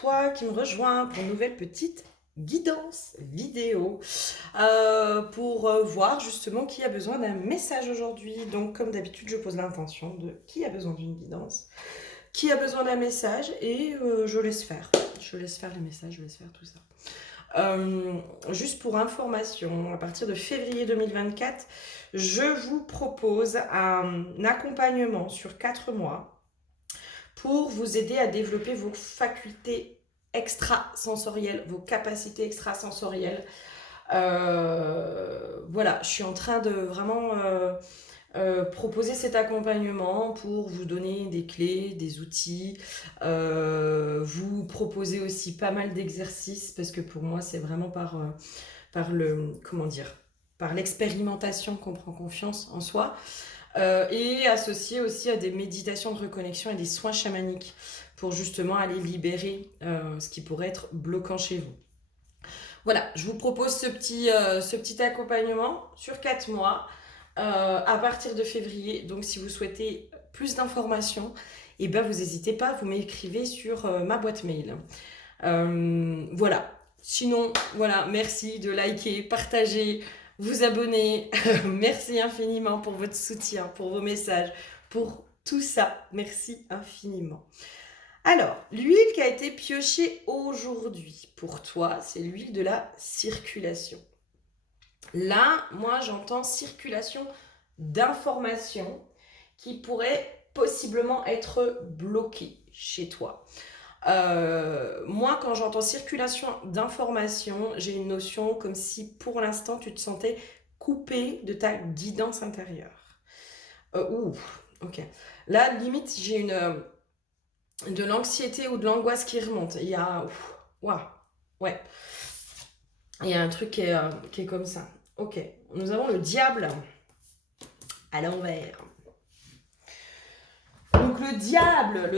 toi qui me rejoins pour une nouvelle petite guidance vidéo pour voir justement qui a besoin d'un message aujourd'hui. Donc comme d'habitude, je pose l'intention de qui a besoin d'une guidance, qui a besoin d'un message et je laisse faire. Je laisse faire les messages, je laisse faire tout ça. Juste pour information, à partir de février 2024, je vous propose un accompagnement sur 4 mois pour vous aider à développer vos facultés extrasensorielles, vos capacités extrasensorielles. Voilà, je suis en train de vraiment proposer cet accompagnement pour vous donner des clés, des outils, vous proposer aussi pas mal d'exercices parce que pour moi c'est vraiment par le, comment dire, par l'expérimentation qu'on prend confiance en soi. Et associé aussi à des méditations de reconnexion et des soins chamaniques pour justement aller libérer ce qui pourrait être bloquant chez vous. Voilà, je vous propose ce petit accompagnement sur 4 mois à partir de février. Donc si vous souhaitez plus d'informations, eh ben, vous n'hésitez pas, vous m'écrivez sur ma boîte mail. Voilà. Sinon, voilà, merci de liker, partager, vous abonner. Merci infiniment pour votre soutien, pour vos messages, pour tout ça. Merci infiniment. Alors, l'huile qui a été piochée aujourd'hui pour toi, c'est l'huile de la circulation. Là, moi, j'entends circulation d'informations qui pourraient possiblement être bloquées chez toi. Moi, quand j'entends circulation d'informations, j'ai une notion comme si pour l'instant tu te sentais coupé de ta guidance intérieure. Ok. Là, limite, j'ai de l'anxiété ou de l'angoisse qui remonte. Il y a, waouh, ouais, il y a un truc qui est comme ça. Ok. Nous avons le diable à l'envers. Donc le diable,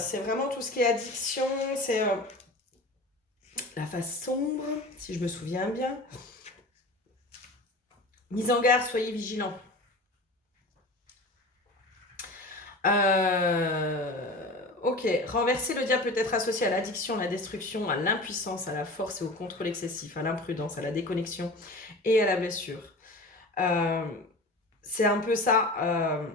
c'est vraiment tout ce qui est addiction, c'est la face sombre, si je me souviens bien. Mise en garde, soyez vigilants. Ok, renverser le diable peut être associé à l'addiction, à la destruction, à l'impuissance, à la force et au contrôle excessif, à l'imprudence, à la déconnexion et à la blessure. C'est un peu ça.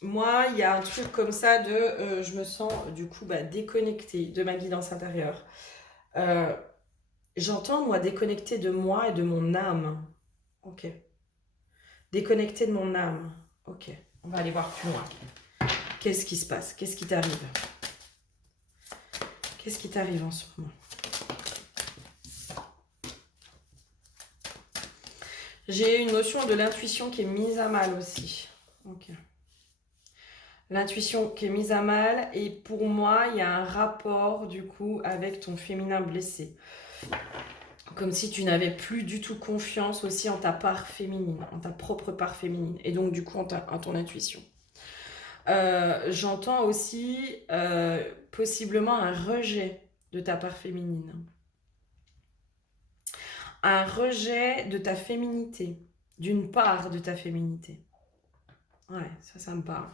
Moi, il y a un truc comme ça de je me sens du coup déconnectée de ma guidance intérieure. J'entends moi déconnectée de moi et de mon âme. Ok. Déconnectée de mon âme. Ok. On va aller voir plus loin. Qu'est-ce qui se passe? Qu'est-ce qui t'arrive? Qu'est-ce qui t'arrive en ce moment? J'ai une notion de l'intuition qui est mise à mal aussi. Ok. L'intuition qui est mise à mal et pour moi, il y a un rapport du coup avec ton féminin blessé. Comme si tu n'avais plus du tout confiance aussi en ta part féminine, en ta propre part féminine et donc du coup en ton intuition. J'entends aussi possiblement un rejet de ta part féminine. Un rejet de ta féminité, d'une part de ta féminité. Ouais, ça me parle.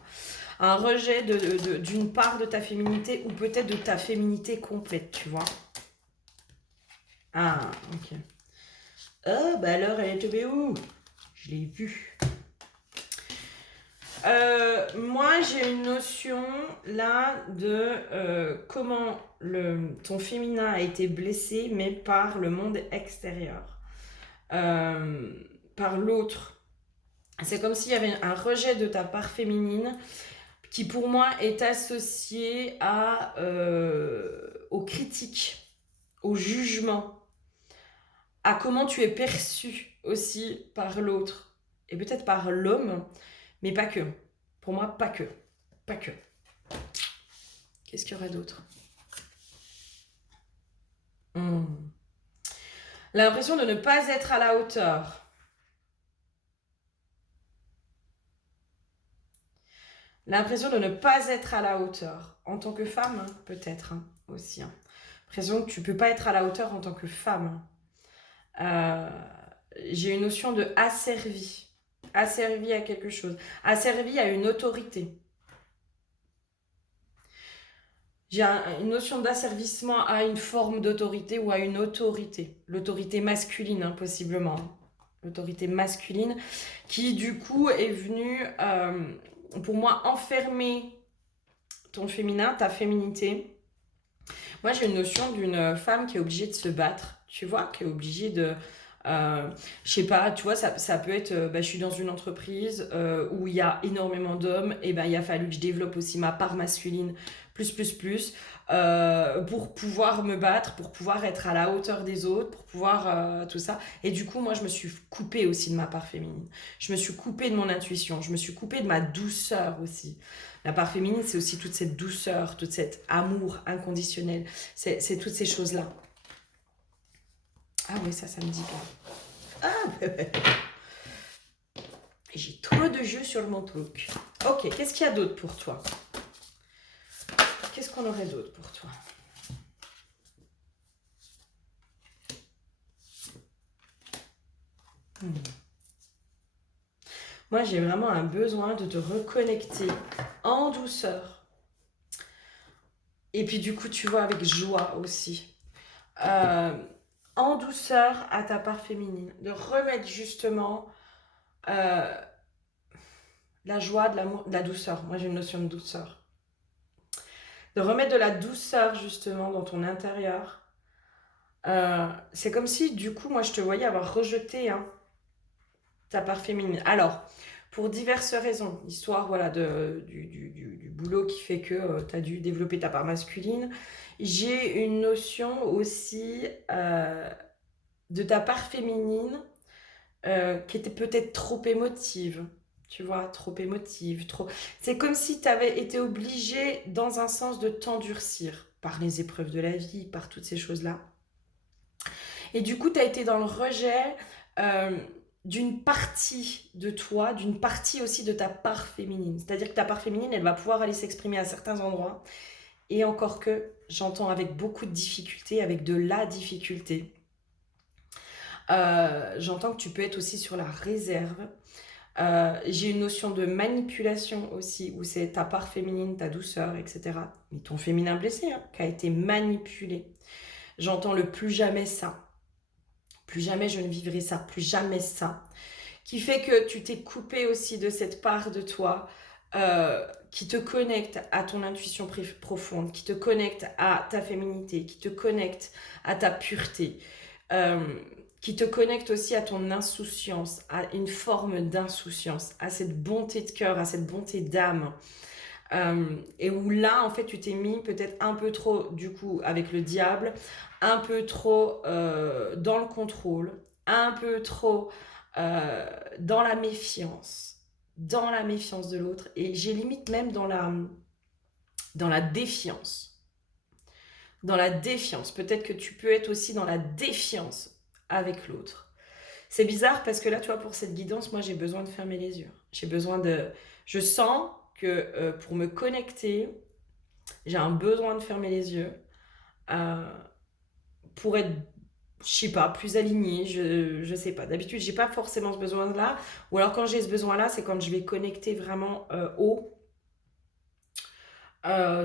Un rejet d'une part de ta féminité ou peut-être de ta féminité complète, tu vois. Ah, ok. Oh, bah alors, elle est tombée où? Je l'ai vue. Moi, j'ai une notion là de comment ton féminin a été blessé, mais par le monde extérieur, par l'autre. C'est comme s'il y avait un rejet de ta part féminine qui, pour moi, est associé aux critiques, au jugement, à comment tu es perçu aussi par l'autre et peut-être par l'homme. Mais pas que. Pour moi, pas que. Pas que. Qu'est-ce qu'il y aurait d'autre? L'impression de ne pas être à la hauteur. L'impression de ne pas être à la hauteur. En tant que femme, peut-être aussi. L'impression que tu ne peux pas être à la hauteur en tant que femme. J'ai une notion de asservie. Asservie à quelque chose. Asservie à une autorité. J'ai une notion d'asservissement à une forme d'autorité ou à une autorité. L'autorité masculine, hein, possiblement. L'autorité masculine qui, du coup, est venue, pour moi, enfermer ton féminin, ta féminité. Moi, j'ai une notion d'une femme qui est obligée de se battre, tu vois, qui est obligée de... je sais pas, tu vois, ça peut être, je suis dans une entreprise où il y a énormément d'hommes, et ben il a fallu que je développe aussi ma part masculine, pour pouvoir me battre, pour pouvoir être à la hauteur des autres, pour pouvoir tout ça. Et du coup, moi, je me suis coupée aussi de ma part féminine. Je me suis coupée de mon intuition, je me suis coupée de ma douceur aussi. La part féminine, c'est aussi toute cette douceur, toute cet amour inconditionnel. C'est toutes ces choses-là. Ah oui, ça me dit pas. J'ai trop de jeux sur mon truc. Ok, qu'est-ce qu'il y a d'autre pour toi? Qu'est-ce qu'on aurait d'autre pour toi? Moi, j'ai vraiment un besoin de te reconnecter en douceur. Et puis du coup, tu vois, avec joie aussi. En douceur à ta part féminine. De remettre justement la joie, de l'amour, de la douceur. Moi, j'ai une notion de douceur. De remettre de la douceur justement dans ton intérieur. C'est comme si, du coup, moi, je te voyais avoir rejeté ta part féminine. Alors, pour diverses raisons. Histoire, voilà, du boulot qui fait que tu as dû développer ta part masculine. J'ai une notion aussi de ta part féminine qui était peut-être trop émotive. Tu vois, trop émotive, trop... C'est comme si tu avais été obligé, dans un sens, de t'endurcir par les épreuves de la vie, par toutes ces choses-là. Et du coup, tu as été dans le rejet d'une partie de toi, d'une partie aussi de ta part féminine. C'est-à-dire que ta part féminine, elle va pouvoir aller s'exprimer à certains endroits. Et encore que, j'entends avec beaucoup de difficulté, avec de la difficulté. J'entends que tu peux être aussi sur la réserve. J'ai une notion de manipulation aussi, où c'est ta part féminine, ta douceur, etc. Mais ton féminin blessé, qui a été manipulé. J'entends le plus jamais ça. Plus jamais je ne vivrai ça, plus jamais ça. Qui fait que tu t'es coupé aussi de cette part de toi qui te connecte à ton intuition profonde, qui te connecte à ta féminité, qui te connecte à ta pureté, qui te connecte aussi à ton insouciance, à une forme d'insouciance, à cette bonté de cœur, à cette bonté d'âme. Et où là, en fait, tu t'es mis peut-être un peu trop, du coup, avec le diable, un peu trop dans le contrôle, un peu trop dans la méfiance de l'autre. Et j'ai limite même dans la défiance. Dans la défiance. Peut-être que tu peux être aussi dans la défiance avec l'autre. C'est bizarre parce que là, tu vois, pour cette guidance, moi, j'ai besoin de fermer les yeux. J'ai besoin de... Je sens que pour me connecter, j'ai un besoin de fermer les yeux pour être, je sais pas, plus alignée. Je sais pas. D'habitude, j'ai pas forcément ce besoin-là. Ou alors, quand j'ai ce besoin-là, c'est quand je vais connecter vraiment haut.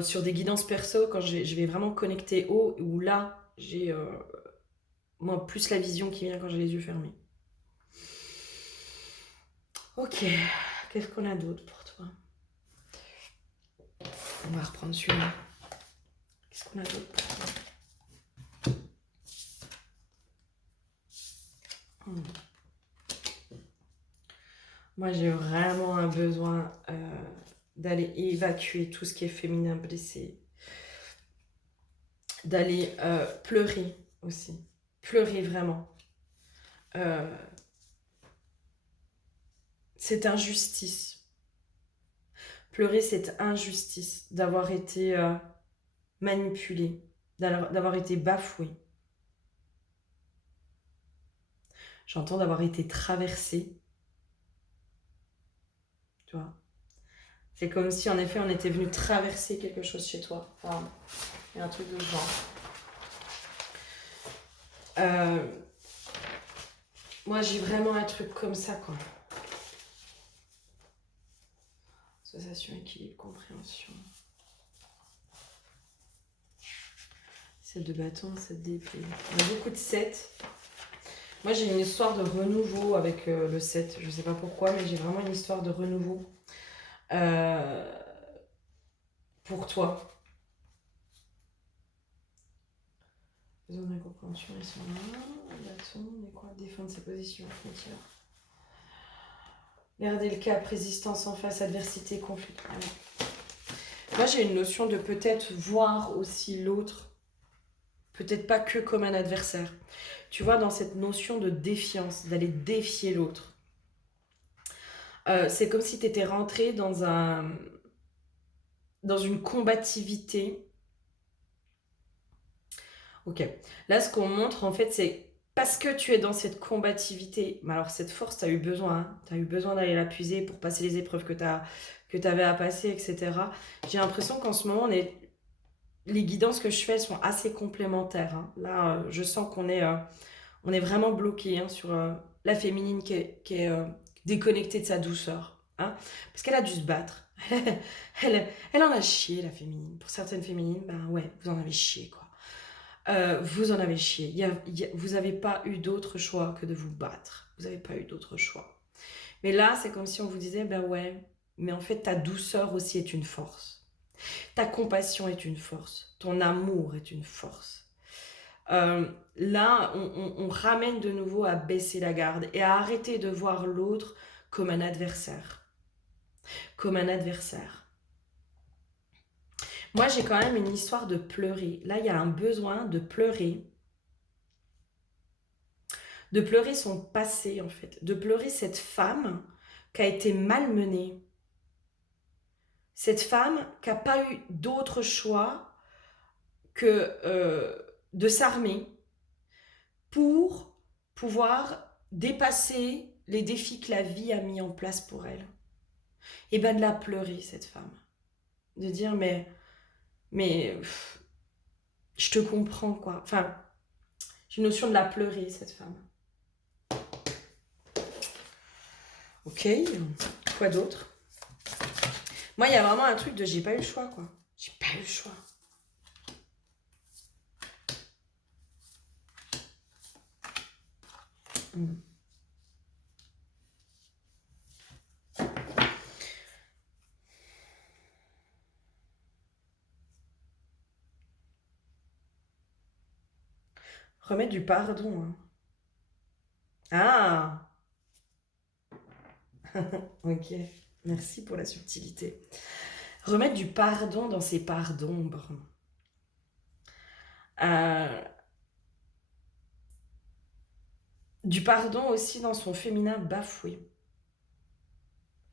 Sur des guidances perso, quand je vais vraiment connecter haut, où là, j'ai moi plus la vision qui vient quand j'ai les yeux fermés. Ok, qu'est-ce qu'on a d'autre pour toi? On va reprendre celui-là. Qu'est-ce qu'on a d'autre pour toi? Moi, j'ai vraiment un besoin d'aller évacuer tout ce qui est féminin blessé. D'aller pleurer aussi. Pleurer vraiment. Cette injustice. Pleurer cette injustice d'avoir été manipulé, d'avoir été bafoué. J'entends d'avoir été traversé. Tu vois. C'est comme si en effet on était venu traverser quelque chose chez toi. Enfin, il y a un truc de ce genre. Moi j'ai vraiment un truc comme ça quoi. Association, équilibre, compréhension. 7 de bâton, 7 d'épée. On a beaucoup de 7. Moi, j'ai une histoire de renouveau avec le 7. Je sais pas pourquoi, mais j'ai vraiment une histoire de renouveau pour toi. Besoin de compréhension, ils sont là. Bâton, mais quoi? Défendre sa position, frontière. Garder le cap, résistance en face, adversité, conflit. Alors, moi, j'ai une notion de peut-être voir aussi l'autre, peut-être pas que comme un adversaire. Tu vois, dans cette notion de défiance, d'aller défier l'autre. C'est comme si tu étais rentré dans une combativité. Ok. Là, ce qu'on montre, en fait, c'est parce que tu es dans cette combativité. Mais alors, cette force, tu as eu besoin. Hein, tu as eu besoin d'aller la puiser pour passer les épreuves que tu avais à passer, etc. J'ai l'impression qu'en ce moment, les guidances que je fais sont assez complémentaires. Hein. Là, je sens qu'on est vraiment bloqué hein, sur la féminine qui est déconnectée de sa douceur. Hein, parce qu'elle a dû se battre. Elle en a chié, la féminine. Pour certaines féminines, ben ouais, vous en avez chié, quoi. Vous en avez chié. Vous n'avez pas eu d'autre choix que de vous battre. Vous n'avez pas eu d'autre choix. Mais là, c'est comme si on vous disait, ben ouais, mais en fait, ta douceur aussi est une force. Ta compassion est une force. Ton amour est une force. Là, on ramène de nouveau à baisser la garde et à arrêter de voir l'autre comme un adversaire. Comme un adversaire. Moi, j'ai quand même une histoire de pleurer. Là, il y a un besoin de pleurer. De pleurer son passé, en fait. De pleurer cette femme qui a été malmenée. Cette femme qui n'a pas eu d'autre choix que de s'armer pour pouvoir dépasser les défis que la vie a mis en place pour elle. Et bien de la pleurer, cette femme. De dire, mais je te comprends, quoi. Enfin, j'ai une notion de la pleurer, cette femme. Ok, quoi d'autre? Moi, il y a vraiment un truc de j'ai pas eu le choix, quoi. J'ai pas eu le choix. Remettre du pardon. Hein. Ah ok, merci pour la subtilité. Remettre du pardon dans ses parts d'ombre. Du pardon aussi dans son féminin bafoué.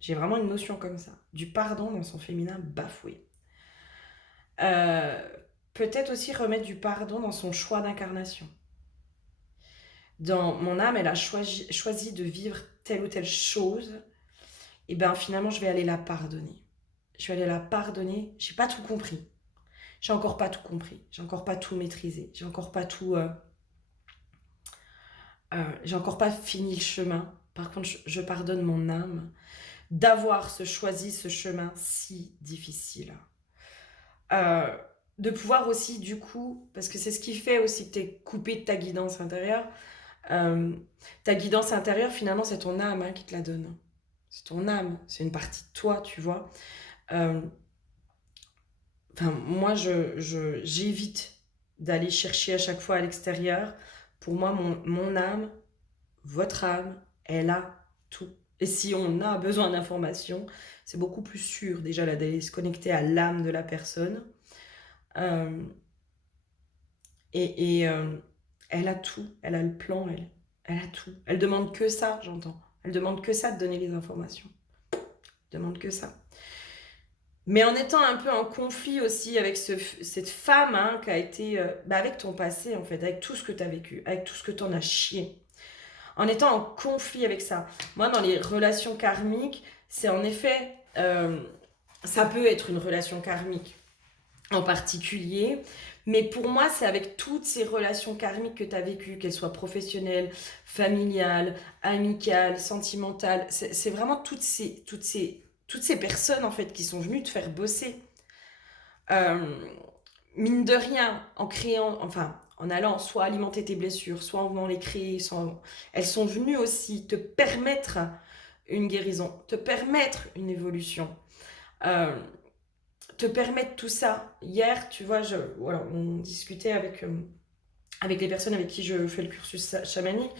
J'ai vraiment une notion comme ça. Du pardon dans son féminin bafoué. Peut-être aussi remettre du pardon dans son choix d'incarnation. Dans mon âme, elle a choisi de vivre telle ou telle chose. Et bien finalement, je vais aller la pardonner. Je vais aller la pardonner. J'ai pas tout compris. J'ai encore pas tout compris. J'ai encore pas tout maîtrisé. J'ai encore pas tout... j'ai encore pas fini le chemin. Par contre, je pardonne mon âme d'avoir choisi ce chemin si difficile. De pouvoir aussi, du coup, parce que c'est ce qui fait aussi que tu es coupé de ta guidance intérieure. Ta guidance intérieure, finalement, c'est ton âme hein, qui te la donne. C'est ton âme, c'est une partie de toi, tu vois. Moi, j'évite d'aller chercher à chaque fois à l'extérieur. Pour moi, mon âme, votre âme, elle a tout. Et si on a besoin d'informations, c'est beaucoup plus sûr déjà là d'aller se connecter à l'âme de la personne. Elle a tout, elle a le plan, elle a tout. Elle demande que ça, j'entends. Elle demande que ça de donner les informations. Elle demande que ça. Mais en étant un peu en conflit aussi avec cette femme hein, qui a été... avec ton passé en fait, avec tout ce que tu as vécu, avec tout ce que tu en as chié. En étant en conflit avec ça. Moi, dans les relations karmiques, c'est en effet... ça peut être une relation karmique en particulier. Mais pour moi, c'est avec toutes ces relations karmiques que tu as vécues, qu'elles soient professionnelles, familiales, amicales, sentimentales. C'est vraiment toutes ces personnes en fait qui sont venues te faire bosser. mine de rien, en créant, enfin, en allant soit alimenter tes blessures, soit en venant les créer, elles sont venues aussi te permettre une guérison, te permettre une évolution, euh, te permettre tout ça. Hier, tu vois, voilà, on discutait avec les personnes avec qui je fais le cursus chamanique,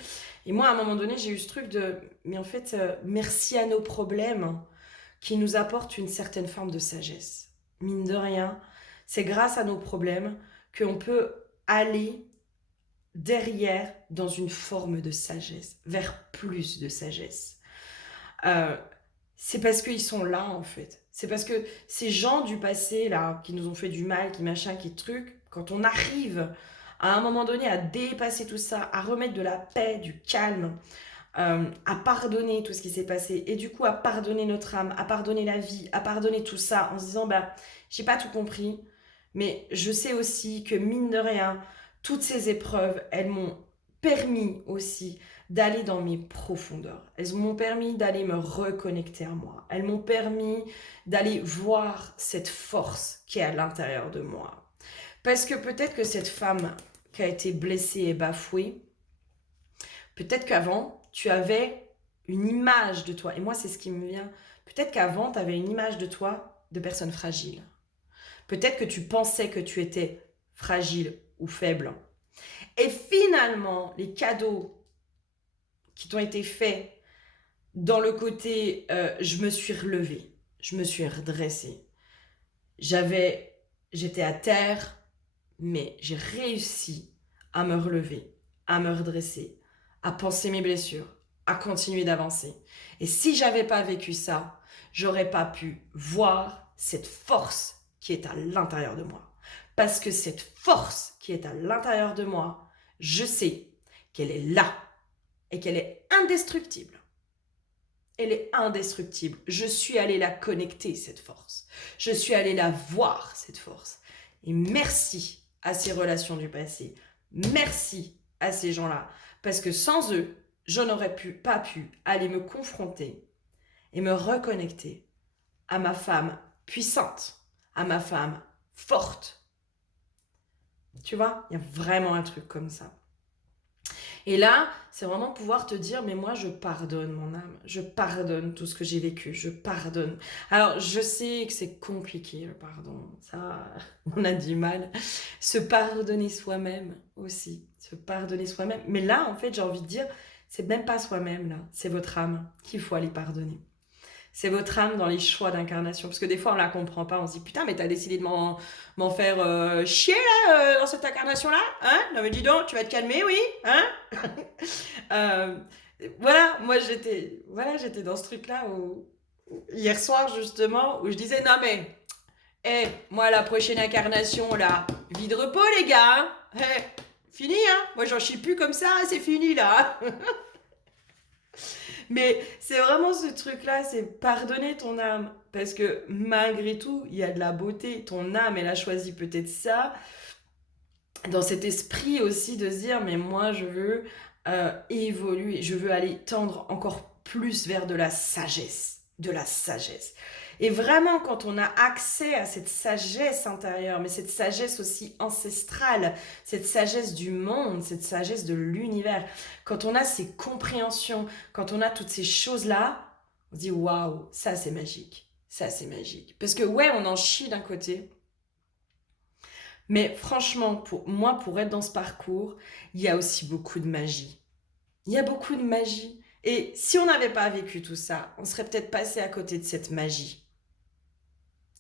et moi, à un moment donné, j'ai eu ce truc de, mais en fait, merci à nos problèmes qui nous apportent une certaine forme de sagesse. Mine de rien, c'est grâce à nos problèmes qu'on peut aller derrière dans une forme de sagesse, vers plus de sagesse. Euh, c'est parce qu'ils sont là, en fait. C'est parce que ces gens du passé, là, qui nous ont fait du mal, qui machin, qui truc, quand on arrive à un moment donné à dépasser tout ça, à remettre de la paix, du calme, à pardonner tout ce qui s'est passé, et du coup à pardonner notre âme, à pardonner la vie, à pardonner tout ça, en se disant, bah, j'ai pas tout compris, mais je sais aussi que mine de rien, toutes ces épreuves, elles m'ont permis aussi d'aller dans mes profondeurs. Elles m'ont permis d'aller me reconnecter à moi. Elles m'ont permis d'aller voir cette force qui est à l'intérieur de moi. Parce que peut-être que cette femme qui a été blessée et bafouée, peut-être qu'avant, tu avais une image de toi. Et moi, c'est ce qui me vient. Peut-être qu'avant, tu avais une image de toi de personne fragile. Peut-être que tu pensais que tu étais fragile ou faible. Et finalement, les cadeaux qui t'ont été faits dans le côté je me suis relevée, je me suis redressée. J'étais à terre, mais j'ai réussi à me relever, à me redresser, à penser mes blessures, à continuer d'avancer. Et si j'avais pas vécu ça, j'aurais pas pu voir cette force qui est à l'intérieur de moi. Parce que cette force qui est à l'intérieur de moi, je sais qu'elle est là et qu'elle est indestructible. Elle est indestructible. Je suis allée la connecter, cette force. Je suis allée la voir, cette force. Et merci à ces relations du passé. Merci à ces gens-là. Parce que sans eux, je n'aurais pas pu aller me confronter et me reconnecter à ma femme puissante, à ma femme forte. Tu vois, il y a vraiment un truc comme ça. Et là, c'est vraiment pouvoir te dire, mais moi, je pardonne mon âme. Je pardonne tout ce que j'ai vécu. Je pardonne. Alors, je sais que c'est compliqué, le pardon. Ça, on a du mal. Se pardonner soi-même aussi. Se pardonner soi-même. Mais là, en fait, j'ai envie de dire, c'est même pas soi-même, là. C'est votre âme qu'il faut aller pardonner. C'est votre âme dans les choix d'incarnation. Parce que des fois, on la comprend pas. On se dit, putain, mais t'as décidé de m'en faire chier, là, dans cette incarnation-là. Hein? Non, mais dis donc, tu vas te calmer, oui? Hein? Euh, voilà, moi, j'étais dans ce truc-là hier soir, justement, où je disais, non, mais, moi, la prochaine incarnation, là, vie de repos, les gars. Hein? Fini, hein? Moi, j'en chie plus comme ça, c'est fini, là. Mais c'est vraiment ce truc-là, c'est pardonner ton âme. Parce que malgré tout, il y a de la beauté. Ton âme, elle a choisi peut-être ça. Dans cet esprit aussi de se dire, mais moi, je veux évoluer. Je veux aller tendre encore plus vers de la sagesse. De la sagesse. Et vraiment, quand on a accès à cette sagesse intérieure, mais cette sagesse aussi ancestrale, cette sagesse du monde, cette sagesse de l'univers, quand on a ces compréhensions, quand on a toutes ces choses-là, on se dit waouh, ça c'est magique. Ça c'est magique. Parce que ouais, on en chie d'un côté, mais franchement, pour moi, pour être dans ce parcours, il y a aussi beaucoup de magie. Il y a beaucoup de magie. Et si on n'avait pas vécu tout ça, on serait peut-être passé à côté de cette magie.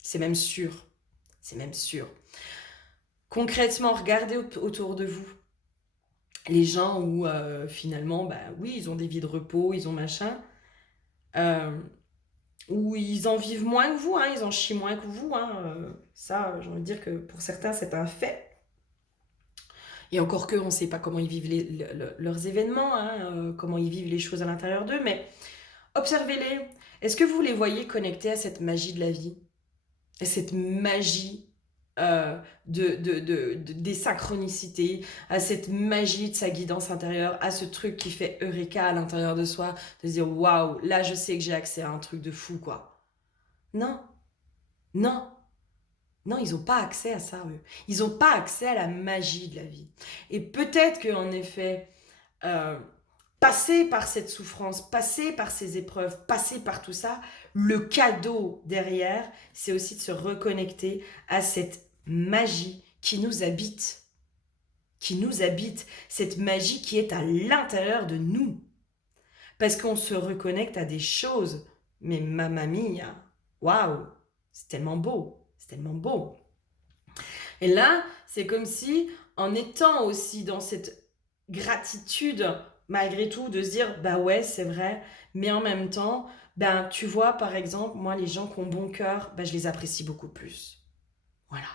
C'est même sûr. C'est même sûr. Concrètement, regardez autour de vous. Les gens où finalement, bah oui, ils ont des vies de repos, ils ont machin, euh, où ils en vivent moins que vous, hein, ils en chient moins que vous. Hein, ça, j'ai envie de dire que pour certains, c'est un fait. Et encore que, on ne sait pas comment ils vivent leurs événements, hein, comment ils vivent les choses à l'intérieur d'eux, mais observez-les. Est-ce que vous les voyez connectés à cette magie de la vie? À cette magie des synchronicités, à cette magie de sa guidance intérieure, à ce truc qui fait Eureka à l'intérieur de soi, de se dire waouh, là je sais que j'ai accès à un truc de fou, quoi. Non, non. Non, ils n'ont pas accès à ça, eux. Ils n'ont pas accès à la magie de la vie. Et peut-être qu'en effet, euh, passer par cette souffrance, passer par ces épreuves, passer par tout ça, le cadeau derrière, c'est aussi de se reconnecter à cette magie qui nous habite, cette magie qui est à l'intérieur de nous. Parce qu'on se reconnecte à des choses. Mais mamma mia, waouh, c'est tellement beau, c'est tellement beau. Et là, c'est comme si, en étant aussi dans cette gratitude, malgré tout, de se dire, bah ouais, c'est vrai, mais en même temps, ben, tu vois, par exemple, moi, les gens qui ont bon cœur, ben, je les apprécie beaucoup plus. Voilà.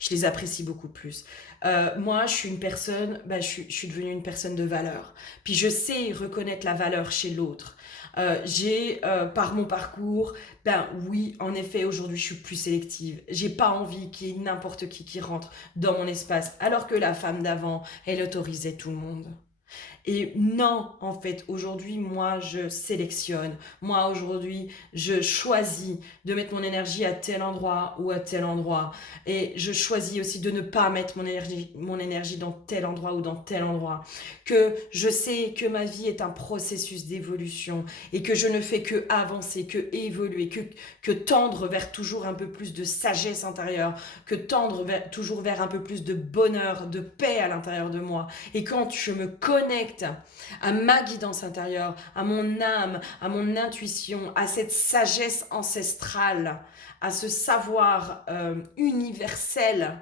Je les apprécie beaucoup plus. Moi, je suis une personne, bah, je suis devenue une personne de valeur. Puis je sais reconnaître la valeur chez l'autre. Par mon parcours, ben oui, en effet, aujourd'hui, je suis plus sélective. J'ai pas envie qu'il y ait n'importe qui rentre dans mon espace, alors que la femme d'avant, elle autorisait tout le monde. Et non, en fait, aujourd'hui, moi, je sélectionne. Moi, aujourd'hui, je choisis de mettre mon énergie à tel endroit ou à tel endroit. Et je choisis aussi de ne pas mettre mon énergie dans tel endroit ou dans tel endroit. Que je sais que ma vie est un processus d'évolution et que je ne fais que avancer, que évoluer, que tendre vers toujours un peu plus de sagesse intérieure, que tendre toujours vers un peu plus de bonheur, de paix à l'intérieur de moi. Et quand je me connecte à ma guidance intérieure, à mon âme, à mon intuition, à cette sagesse ancestrale, à ce savoir universel,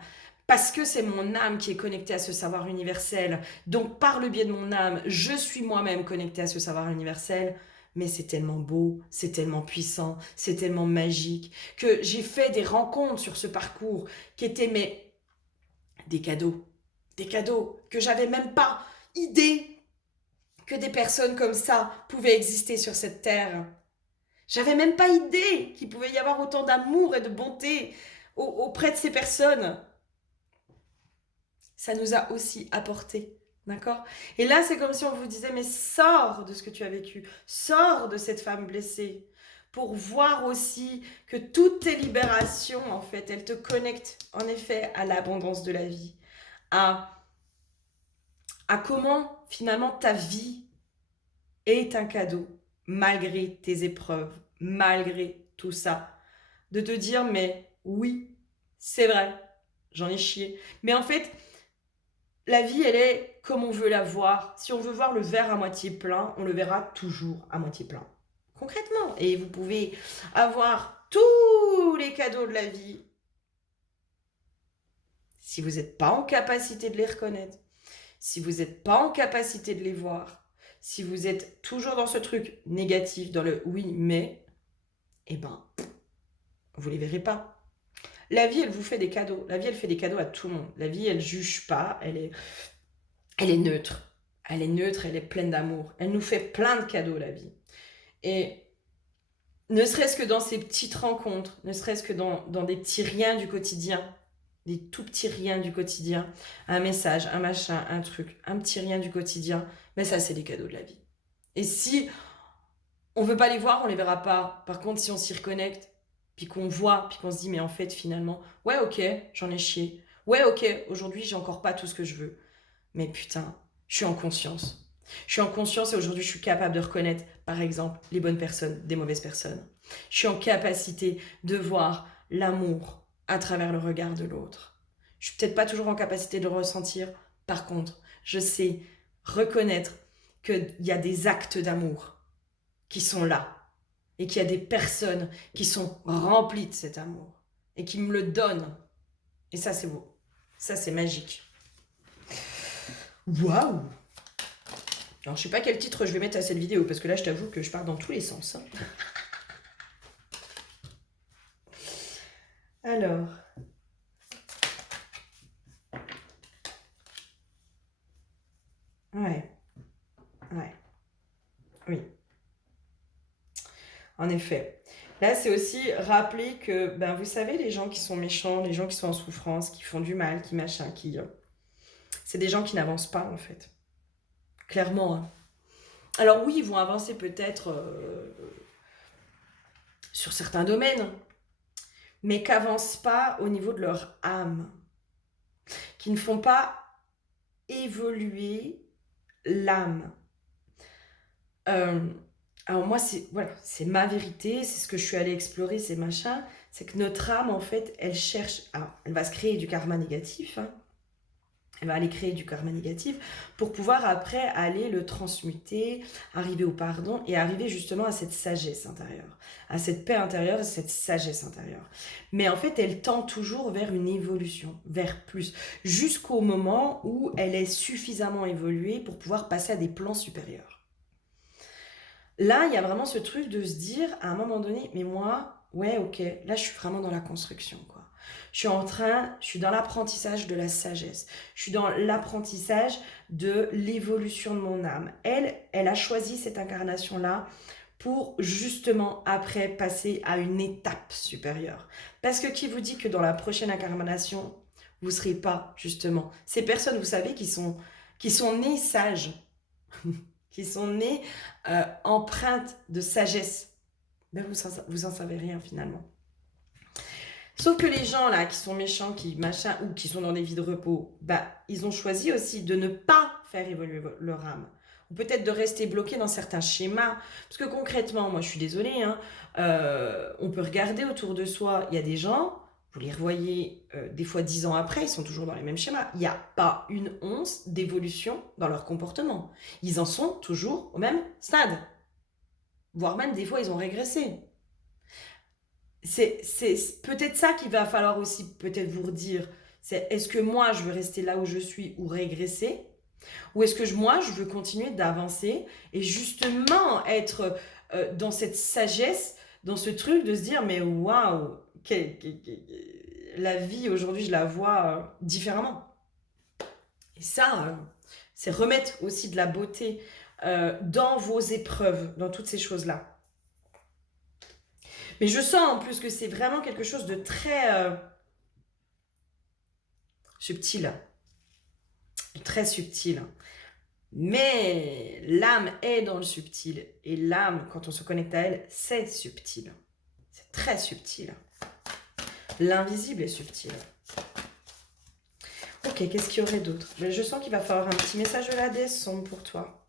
parce que c'est mon âme qui est connectée à ce savoir universel. Donc par le biais de mon âme, je suis moi-même connectée à ce savoir universel. Mais c'est tellement beau, c'est tellement puissant, c'est tellement magique, que j'ai fait des rencontres sur ce parcours qui étaient des cadeaux que j'avais même pas idée que des personnes comme ça pouvaient exister sur cette terre. J'avais même pas idée qu'il pouvait y avoir autant d'amour et de bonté auprès de ces personnes. Ça nous a aussi apporté. D'accord? Et là, c'est comme si on vous disait, mais sors de ce que tu as vécu, sors de cette femme blessée, pour voir aussi que toutes tes libérations, en fait, elles te connectent, en effet, à l'abondance de la vie, à, à comment, finalement, ta vie est un cadeau, malgré tes épreuves, malgré tout ça. De te dire, mais oui, c'est vrai, j'en ai chié. Mais en fait, la vie, elle est comme on veut la voir. Si on veut voir le verre à moitié plein, on le verra toujours à moitié plein. Concrètement. Et vous pouvez avoir tous les cadeaux de la vie. Si vous n'êtes pas en capacité de les reconnaître, si vous n'êtes pas en capacité de les voir, si vous êtes toujours dans ce truc négatif, dans le oui, mais, eh ben, vous les verrez pas. La vie, elle vous fait des cadeaux. La vie, elle fait des cadeaux à tout le monde. La vie, elle juge pas. Elle est neutre. Elle est neutre, elle est pleine d'amour. Elle nous fait plein de cadeaux, la vie. Et ne serait-ce que dans ces petites rencontres, ne serait-ce que dans des petits riens du quotidien, des tout petits riens du quotidien, un message, un machin, un truc, un petit rien du quotidien, mais ça, c'est les cadeaux de la vie. Et si on veut pas les voir, on les verra pas. Par contre, si on s'y reconnecte, puis qu'on voit, puis qu'on se dit, mais en fait, finalement, ouais, ok, j'en ai chié. Ouais, ok, aujourd'hui, j'ai encore pas tout ce que je veux. Mais putain, je suis en conscience. Je suis en conscience et aujourd'hui, je suis capable de reconnaître, par exemple, les bonnes personnes des mauvaises personnes. Je suis en capacité de voir l'amour à travers le regard de l'autre. Je suis peut-être pas toujours en capacité de le ressentir. Par contre, je sais reconnaître qu'il y a des actes d'amour qui sont là et qu'il y a des personnes qui sont remplies de cet amour et qui me le donnent. Et ça, c'est beau. Ça, c'est magique. Waouh! Alors, je sais pas quel titre je vais mettre à cette vidéo, parce que là, je t'avoue que je pars dans tous les sens. Hein. Alors. Ouais. Ouais. Oui. En effet. Là, c'est aussi rappeler que, ben, vous savez, les gens qui sont méchants, les gens qui sont en souffrance, qui font du mal, qui machin, c'est des gens qui n'avancent pas, en fait. Clairement. Hein. Alors oui, ils vont avancer peut-être sur certains domaines, mais qui n'avancent pas au niveau de leur âme, qui ne font pas évoluer l'âme. Euh, alors moi, voilà, c'est ma vérité, c'est ce que je suis allée explorer, c'est machin, c'est que notre âme, en fait, elle cherche, alors, elle va se créer du karma négatif, hein, elle va aller créer du karma négatif pour pouvoir après aller le transmuter, arriver au pardon et arriver justement à cette sagesse intérieure, à cette paix intérieure, à cette sagesse intérieure. Mais en fait, elle tend toujours vers une évolution, vers plus, jusqu'au moment où elle est suffisamment évoluée pour pouvoir passer à des plans supérieurs. Là, il y a vraiment ce truc de se dire à un moment donné, mais moi, ouais, ok, là, je suis vraiment dans la construction, quoi. Je suis dans l'apprentissage de la sagesse. Je suis dans l'apprentissage de l'évolution de mon âme. Elle a choisi cette incarnation-là pour justement après passer à une étape supérieure. Parce que qui vous dit que dans la prochaine incarnation, vous ne serez pas justement ces personnes, vous savez, qui sont nées sages, qui sont nées empreintes de sagesse. Ben vous en savez rien finalement. Sauf que les gens là qui sont méchants, qui machin, ou qui sont dans des vies de repos, bah, ils ont choisi aussi de ne pas faire évoluer leur âme. Ou peut-être de rester bloqués dans certains schémas. Parce que concrètement, moi je suis désolée, hein, on peut regarder autour de soi, il y a des gens, vous les revoyez des fois 10 ans après, ils sont toujours dans les mêmes schémas. Il n'y a pas une once d'évolution dans leur comportement. Ils en sont toujours au même stade. Voire même des fois ils ont régressé. C'est peut-être ça qu'il va falloir aussi peut-être vous redire. C'est est-ce que moi, je veux rester là où je suis ou régresser? Ou est-ce que moi, je veux continuer d'avancer et justement être dans cette sagesse, dans ce truc de se dire, mais waouh, la vie aujourd'hui, je la vois différemment. Et ça, c'est remettre aussi de la beauté dans vos épreuves, dans toutes ces choses-là. Mais je sens en plus que c'est vraiment quelque chose de très subtil, très subtil. Mais l'âme est dans le subtil. Et l'âme, quand on se connecte à elle, c'est subtil. C'est très subtil. L'invisible est subtil. Ok, qu'est-ce qu'il y aurait d'autre? Je sens qu'il va falloir un petit message de la déesse sombre pour toi.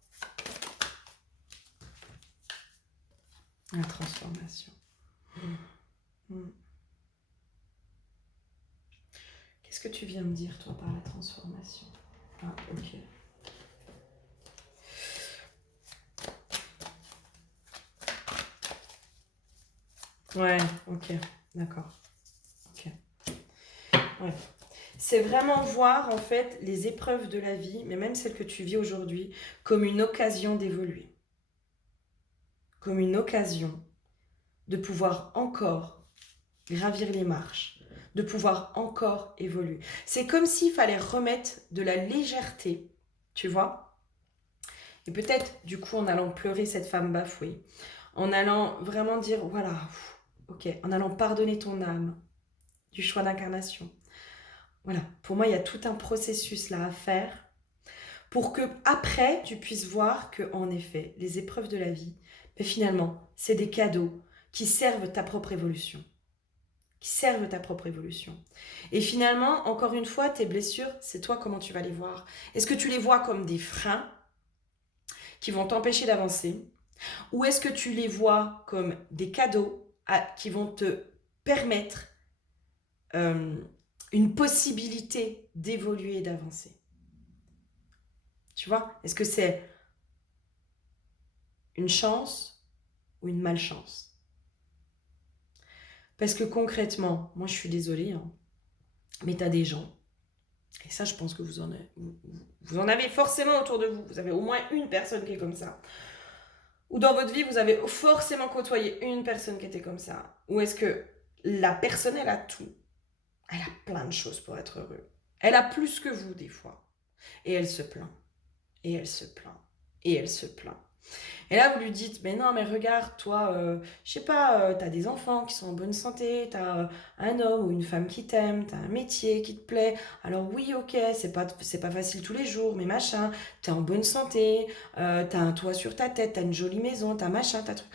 La transformation. Qu'est-ce que tu viens me dire, toi, par la transformation? Ah, ok. Ouais, ok, d'accord. Ok. Ouais. C'est vraiment voir, en fait, les épreuves de la vie, mais même celles que tu vis aujourd'hui, comme une occasion d'évoluer. Comme une occasion de pouvoir encore gravir les marches, de pouvoir encore évoluer. C'est comme s'il fallait remettre de la légèreté, tu vois. Et peut-être, du coup, en allant pleurer cette femme bafouée, en allant vraiment dire, voilà, ok, en allant pardonner ton âme du choix d'incarnation. Voilà, pour moi, il y a tout un processus là à faire pour que après tu puisses voir que, en effet, les épreuves de la vie, mais finalement, c'est des cadeaux qui servent ta propre évolution. Qui servent ta propre évolution. Et finalement, encore une fois, tes blessures, c'est toi comment tu vas les voir. Est-ce que tu les vois comme des freins qui vont t'empêcher d'avancer? Ou est-ce que tu les vois comme des cadeaux qui vont te permettre une possibilité d'évoluer et d'avancer? Tu vois? Est-ce que c'est une chance ou une malchance? Parce que concrètement, moi je suis désolée, hein, mais tu as des gens, et ça je pense que vous en avez forcément autour de vous, vous avez au moins une personne qui est comme ça. Ou dans votre vie, vous avez forcément côtoyé une personne qui était comme ça. Ou est-ce que la personne, elle a tout? Elle a plein de choses pour être heureux. Elle a plus que vous des fois. Et elle se plaint. Et elle se plaint. Et elle se plaint. Et là, vous lui dites, mais non, mais regarde, toi, je sais pas, t'as des enfants qui sont en bonne santé, t'as un homme ou une femme qui t'aime, t'as un métier qui te plaît. Alors oui, ok, c'est pas facile tous les jours, mais machin, t'es en bonne santé, t'as un toit sur ta tête, t'as une jolie maison, t'as machin, t'as truc.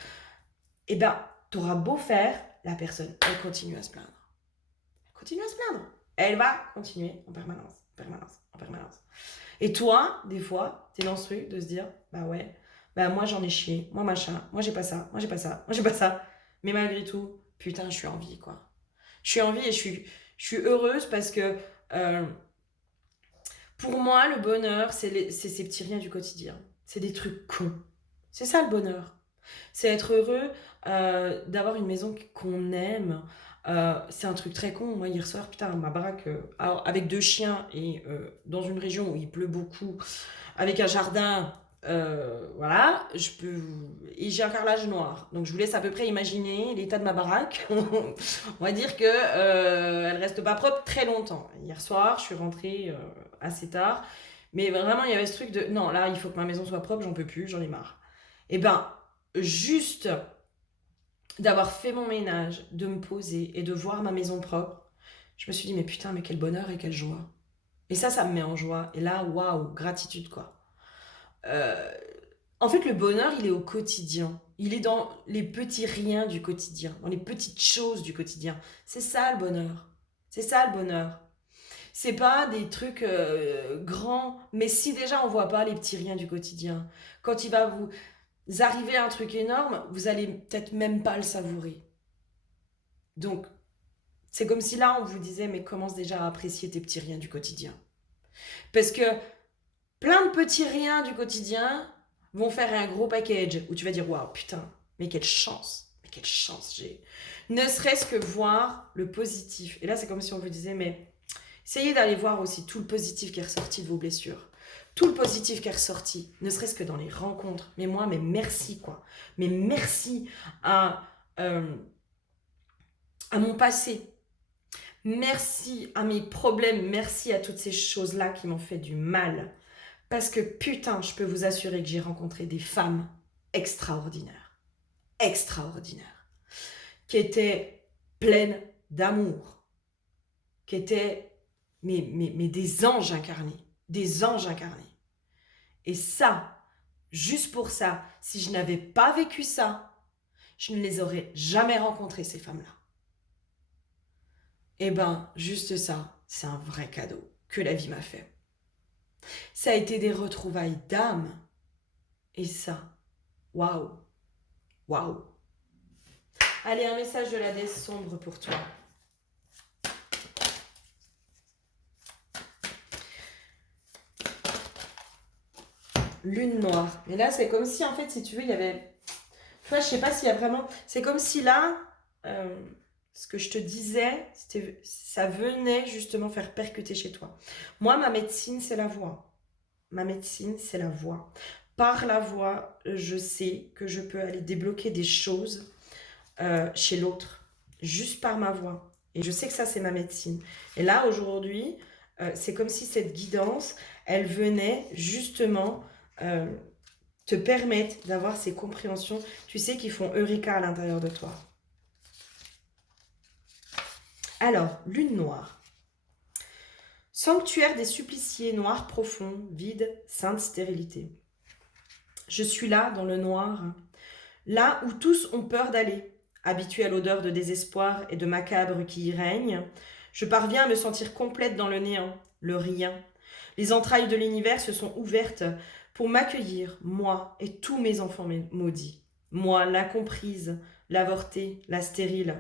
Eh ben, t'auras beau faire, la personne, elle continue à se plaindre. continuer à se plaindre. Elle va continuer en permanence, en permanence, en permanence. Et toi, des fois, t'es dans ce truc de se dire, bah ouais, bah moi j'en ai chié, moi machin, moi j'ai pas ça, moi j'ai pas ça, moi j'ai pas ça. Mais malgré tout, putain, je suis en vie, quoi. Je suis en vie et je suis heureuse parce que euh, pour moi, le bonheur, c'est ces petits riens du quotidien. C'est des trucs cons. C'est ça le bonheur. C'est être heureux d'avoir une maison qu'on aime. C'est un truc très con. Moi, hier soir, putain, ma baraque, alors, avec 2 chiens et dans une région où il pleut beaucoup, avec un jardin, voilà, et j'ai un carrelage noir. Donc, je vous laisse à peu près imaginer l'état de ma baraque. On va dire que elle reste pas propre très longtemps. Hier soir, je suis rentrée assez tard. Mais vraiment, il y avait ce truc de non, là, il faut que ma maison soit propre, j'en peux plus, j'en ai marre. Et ben, juste d'avoir fait mon ménage, de me poser et de voir ma maison propre, je me suis dit, mais putain, mais quel bonheur et quelle joie. Et ça me met en joie. Et là, waouh, gratitude, quoi. Euh, En fait, le bonheur, il est au quotidien. Il est dans les petits riens du quotidien, dans les petites choses du quotidien. C'est ça le bonheur. C'est ça le bonheur. C'est pas des trucs grands, mais si déjà on voit pas les petits riens du quotidien, quand il va vous arriver un truc énorme, vous allez peut-être même pas le savourer. Donc, c'est comme si là on vous disait, mais commence déjà à apprécier tes petits riens du quotidien. Parce que plein de petits riens du quotidien vont faire un gros package où tu vas dire, waouh, putain, mais quelle chance j'ai. Ne serait-ce que voir le positif. Et là, c'est comme si on vous disait, mais essayez d'aller voir aussi tout le positif qui est ressorti de vos blessures. Tout le positif qui est ressorti, ne serait-ce que dans les rencontres. Mais moi, mais merci, quoi. Mais merci à, euh, à mon passé. Merci à mes problèmes. Merci à toutes ces choses-là qui m'ont fait du mal. Parce que putain, je peux vous assurer que j'ai rencontré des femmes extraordinaires. Extraordinaires. Qui étaient pleines d'amour. Qui étaient mais des anges incarnés. Des anges incarnés. Et ça, juste pour ça, si je n'avais pas vécu ça, je ne les aurais jamais rencontrées, ces femmes-là. Eh ben, juste ça, c'est un vrai cadeau que la vie m'a fait. Ça a été des retrouvailles d'âme. Et ça, waouh, waouh. Allez, un message de la déesse sombre pour toi. Lune noire. Mais là, c'est comme si, en fait, si tu veux, il y avait... Tu vois, je sais pas s'il y a vraiment... C'est comme si là, ce que je te disais, ça venait justement faire percuter chez toi. Moi, ma médecine, c'est la voix. Ma médecine, c'est la voix. Par la voix, je sais que je peux aller débloquer des choses chez l'autre, juste par ma voix. Et je sais que ça, c'est ma médecine. Et là, aujourd'hui, c'est comme si cette guidance, elle venait justement te permettre d'avoir ces compréhensions, tu sais, qui font Eureka à l'intérieur de toi. Alors, lune noire. Sanctuaire des suppliciés noirs profonds, vide, sainte stérilité. Je suis là, dans le noir, là où tous ont peur d'aller. Habituée à l'odeur de désespoir et de macabre qui y règne, je parviens à me sentir complète dans le néant, le rien. Les entrailles de l'univers se sont ouvertes pour m'accueillir, moi et tous mes enfants maudits. Moi, l'incomprise, l'avortée, la stérile.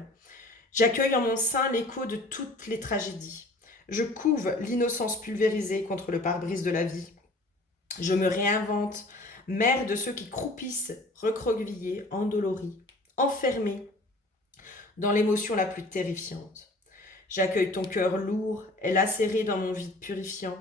J'accueille en mon sein l'écho de toutes les tragédies. Je couve l'innocence pulvérisée contre le pare-brise de la vie. Je me réinvente, mère de ceux qui croupissent, recroquevillés, endoloris, enfermés dans l'émotion la plus terrifiante. J'accueille ton cœur lourd et lacéré dans mon vide purifiant.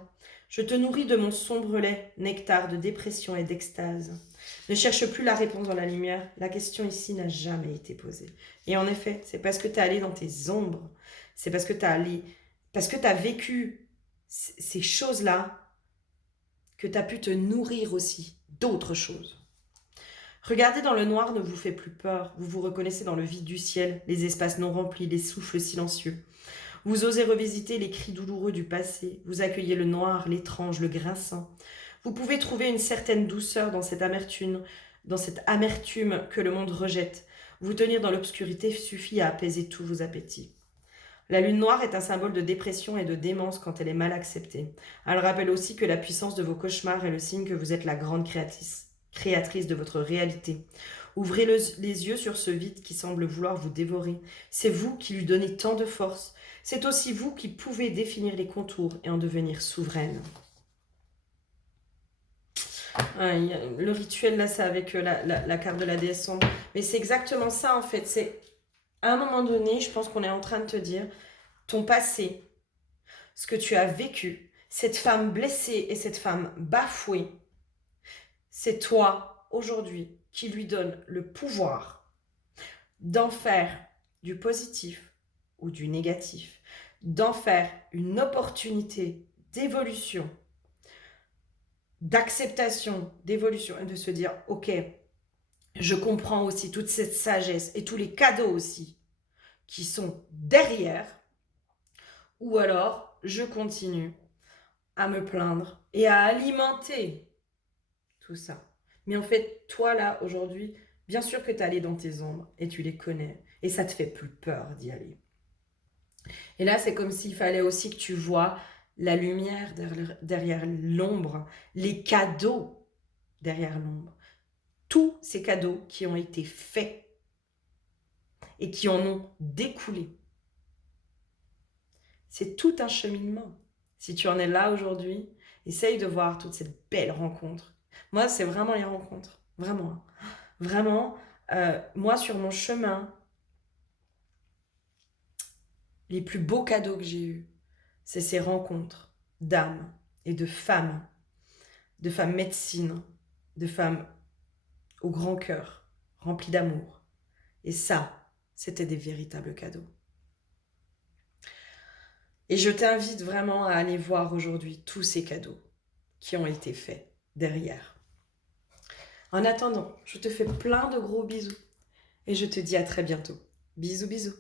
Je te nourris de mon sombre lait, nectar de dépression et d'extase. Ne cherche plus la réponse dans la lumière, la question ici n'a jamais été posée. Et en effet, c'est parce que tu es allé dans tes ombres, c'est parce que tu as vécu ces choses-là que tu as pu te nourrir aussi d'autres choses. Regarder dans le noir ne vous fait plus peur, vous vous reconnaissez dans le vide du ciel, les espaces non remplis, les souffles silencieux. Vous osez revisiter les cris douloureux du passé, vous accueillez le noir, l'étrange, le grinçant. Vous pouvez trouver une certaine douceur dans cette amertume que le monde rejette. Vous tenir dans l'obscurité suffit à apaiser tous vos appétits. La lune noire est un symbole de dépression et de démence quand elle est mal acceptée. Elle rappelle aussi que la puissance de vos cauchemars est le signe que vous êtes la grande créatrice de votre réalité. Ouvrez les yeux sur ce vide qui semble vouloir vous dévorer. C'est vous qui lui donnez tant de force. C'est aussi vous qui pouvez définir les contours et en devenir souveraine. Le rituel, là, c'est avec la carte de la déesse sombre. Mais c'est exactement ça, en fait. C'est, à un moment donné, je pense qu'on est en train de te dire, ton passé, ce que tu as vécu, cette femme blessée et cette femme bafouée, c'est toi, aujourd'hui, qui lui donne le pouvoir d'en faire du positif ou du négatif, d'en faire une opportunité d'évolution, d'acceptation, d'évolution, et de se dire, ok, je comprends aussi toute cette sagesse et tous les cadeaux aussi qui sont derrière, ou alors je continue à me plaindre et à alimenter tout ça. Mais en fait, toi là, aujourd'hui, bien sûr que tu es allé dans tes ombres et tu les connais et ça te fait plus peur d'y aller. Et là, c'est comme s'il fallait aussi que tu vois la lumière derrière l'ombre, les cadeaux derrière l'ombre. Tous ces cadeaux qui ont été faits et qui en ont découlé. C'est tout un cheminement. Si tu en es là aujourd'hui, essaye de voir toutes ces belles rencontres. Moi, c'est vraiment les rencontres. Vraiment. Vraiment, moi, sur mon chemin, les plus beaux cadeaux que j'ai eus, c'est ces rencontres d'âmes et de femmes médecines, de femmes au grand cœur, remplies d'amour. Et ça, c'était des véritables cadeaux. Et je t'invite vraiment à aller voir aujourd'hui tous ces cadeaux qui ont été faits derrière. En attendant, je te fais plein de gros bisous et je te dis à très bientôt. Bisous, bisous.